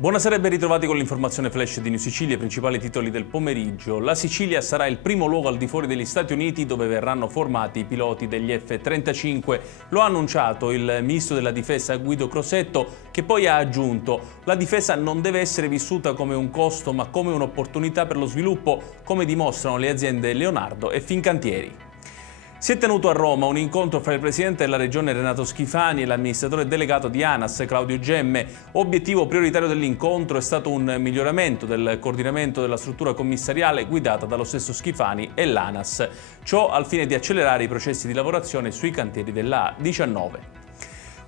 Buonasera e ben ritrovati con l'informazione flash di New Sicilia, i principali titoli del pomeriggio. La Sicilia sarà il primo luogo al di fuori degli Stati Uniti dove verranno formati i piloti degli F-35. Lo ha annunciato il ministro della Difesa Guido Crosetto, che poi ha aggiunto: la difesa non deve essere vissuta come un costo ma come un'opportunità per lo sviluppo, come dimostrano le aziende Leonardo e Fincantieri. Si è tenuto a Roma un incontro fra il presidente della regione Renato Schifani e l'amministratore delegato di ANAS Claudio Gemme. Obiettivo prioritario dell'incontro è stato un miglioramento del coordinamento della struttura commissariale guidata dallo stesso Schifani e l'ANAS. Ciò al fine di accelerare i processi di lavorazione sui cantieri della A19.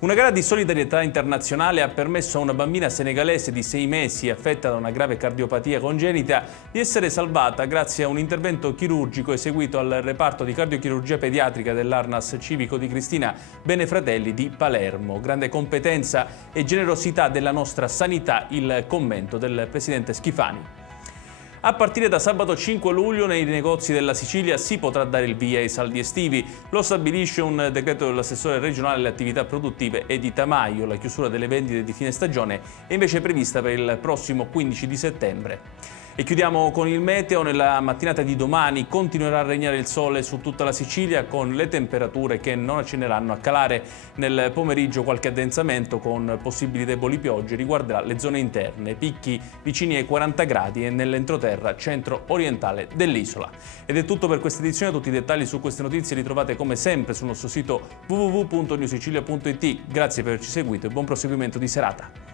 Una gara di solidarietà internazionale ha permesso a una bambina senegalese di 6 mesi affetta da una grave cardiopatia congenita di essere salvata grazie a un intervento chirurgico eseguito al reparto di cardiochirurgia pediatrica dell'Arnas civico di Cristina Benefratelli di Palermo. Grande competenza e generosità della nostra sanità, il commento del presidente Schifani. A partire da sabato 5 luglio nei negozi della Sicilia si potrà dare il via ai saldi estivi. Lo stabilisce un decreto dell'assessore regionale alle attività produttive Edi Tamaio. La chiusura delle vendite di fine stagione è invece prevista per il prossimo 15 di settembre. E chiudiamo con il meteo. Nella mattinata di domani continuerà a regnare il sole su tutta la Sicilia con le temperature che non accenneranno a calare. Nel pomeriggio qualche addensamento con possibili deboli piogge riguarderà le zone interne, picchi vicini ai 40 gradi e nell'entroterra centro-orientale dell'isola. Ed è tutto per questa edizione. Tutti i dettagli su queste notizie li trovate come sempre sul nostro sito www.newsicilia.it. Grazie per averci seguito e buon proseguimento di serata.